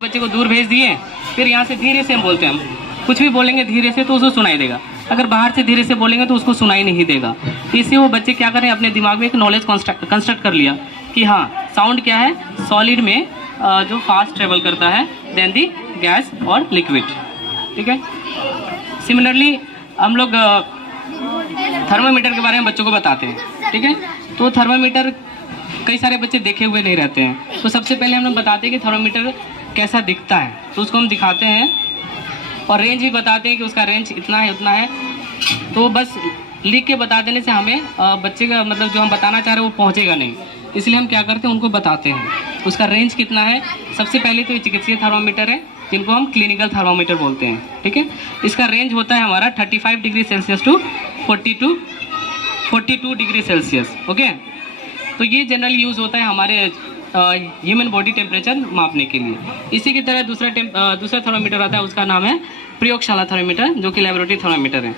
बच्चे को दूर भेज दिए, फिर यहाँ से धीरे से हम बोलते हैं, हम कुछ भी बोलेंगे धीरे से तो उसको सुनाई देगा, अगर बाहर से धीरे से बोलेंगे तो उसको सुनाई नहीं देगा। इससे वो बच्चे क्या करें, अपने दिमाग में एक नॉलेज कंस्ट्रक्ट कर लिया कि हाँ साउंड क्या है, सॉलिड में जो फास्ट ट्रेवल करता है देन दी गैस और लिक्विड। ठीक है, सिमिलरली हम लोग थर्मामीटर के बारे में बच्चों को बताते हैं। ठीक है, तो थर्मामीटर कई सारे बच्चे देखे हुए नहीं रहते हैं, तो सबसे पहले हम लोग बताते हैं कि थर्मामीटर कैसा दिखता है, तो उसको हम दिखाते हैं और रेंज भी बताते हैं कि उसका रेंज इतना है उतना है। तो बस लिख के बता देने से हमें बच्चे का मतलब जो हम बताना चाह रहे हैं वो पहुंचेगा नहीं, इसलिए हम क्या करते हैं उनको बताते हैं उसका रेंज कितना है। सबसे पहले तो ये चिकित्सीय थर्मामीटर है जिनको हम क्लिनिकल थर्मामीटर बोलते हैं। ठीक है, इसका रेंज होता है हमारा 35 degree Celsius to 42 degree Celsius. Okay, तो ये जनरल यूज़ होता है हमारे ह्यूमन बॉडी टेम्परेचर मापने के लिए। इसी की तरह दूसरा थर्मामीटर आता है, उसका नाम है प्रयोगशाला थर्मामीटर, जो कि लेबोरेटरी थर्मामीटर है।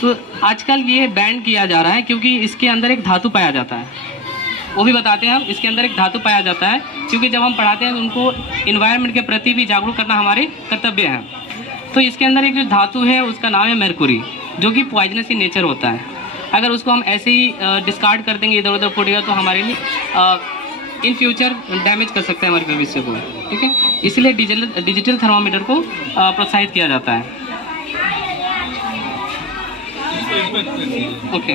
तो आजकल ये बैन किया जा रहा है क्योंकि इसके अंदर एक धातु पाया जाता है, वो भी बताते हैं हम। इसके अंदर एक धातु पाया जाता है क्योंकि जब हम पढ़ाते हैं उनको इन्वायरमेंट के प्रति भी जागरूक करना हमारे कर्तव्य है। तो इसके अंदर एक जो धातु है उसका नाम है मेर्कुरी, जो कि पॉइजनस इन नेचर होता है। अगर उसको हम ऐसे ही डिस्कार्ड कर देंगे, इधर उधर फूटेगा, तो हमारे लिए इन फ्यूचर डैमेज कर सकता है हमारे भविष्य को। ठीक है, इसलिए डिजिटल थर्मामीटर को प्रोत्साहित किया जाता है। ओके,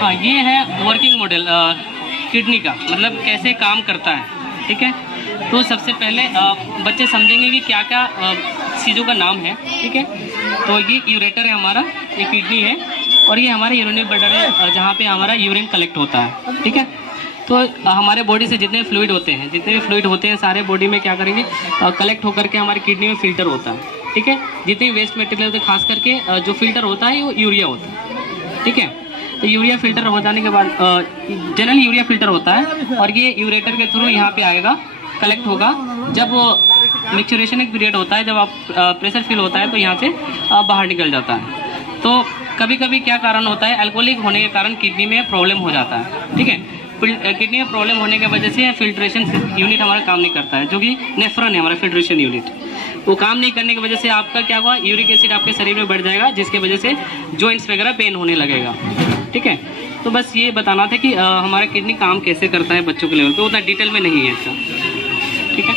हाँ ये है वर्किंग मॉडल किडनी का, मतलब कैसे काम करता है। ठीक है, तो सबसे पहले बच्चे समझेंगे कि क्या क्या चीज़ों का नाम है। ठीक है, तो ये यूरेटर है हमारा, ये किडनी है, और ये हमारा यूरिनरी ब्लडर है जहाँ पे हमारा यूरिन कलेक्ट होता है। ठीक है, तो हमारे बॉडी से जितने फ्लूइड होते हैं, सारे बॉडी में क्या करेंगे, कलेक्ट होकर के हमारी किडनी में फिल्टर होता है। ठीक है, जितने वेस्ट मटेरियल होते हैं, खास करके जो फिल्टर होता है वो यूरिया होता है। ठीक है, तो यूरिया फिल्टर हो जाने के बाद जनरल यूरिया फिल्टर होता है और ये यूरेटर के थ्रू यहाँ पे आएगा, कलेक्ट होगा। जब वो मैच्योरेशन एक पीरियड होता है, जब आप प्रेशर फील होता है तो यहाँ से बाहर निकल जाता है। तो कभी कभी क्या कारण होता है, अल्कोहलिक होने के कारण किडनी में प्रॉब्लम हो जाता है। ठीक है, किडनी में प्रॉब्लम होने की वजह से फिल्ट्रेशन यूनिट हमारा काम नहीं करता है, जो कि नेफ्रॉन है हमारा फिल्ट्रेशन यूनिट, वो काम नहीं करने की वजह से आपका क्या हुआ, यूरिक एसिड आपके शरीर में बढ़ जाएगा, जिसकी वजह से जॉइंट्स वगैरह पेन होने लगेगा। ठीक है, तो बस ये बताना था कि हमारा किडनी काम कैसे करता है बच्चों के लेवल पे, उतना डिटेल में नहीं है इसका। ठीक है।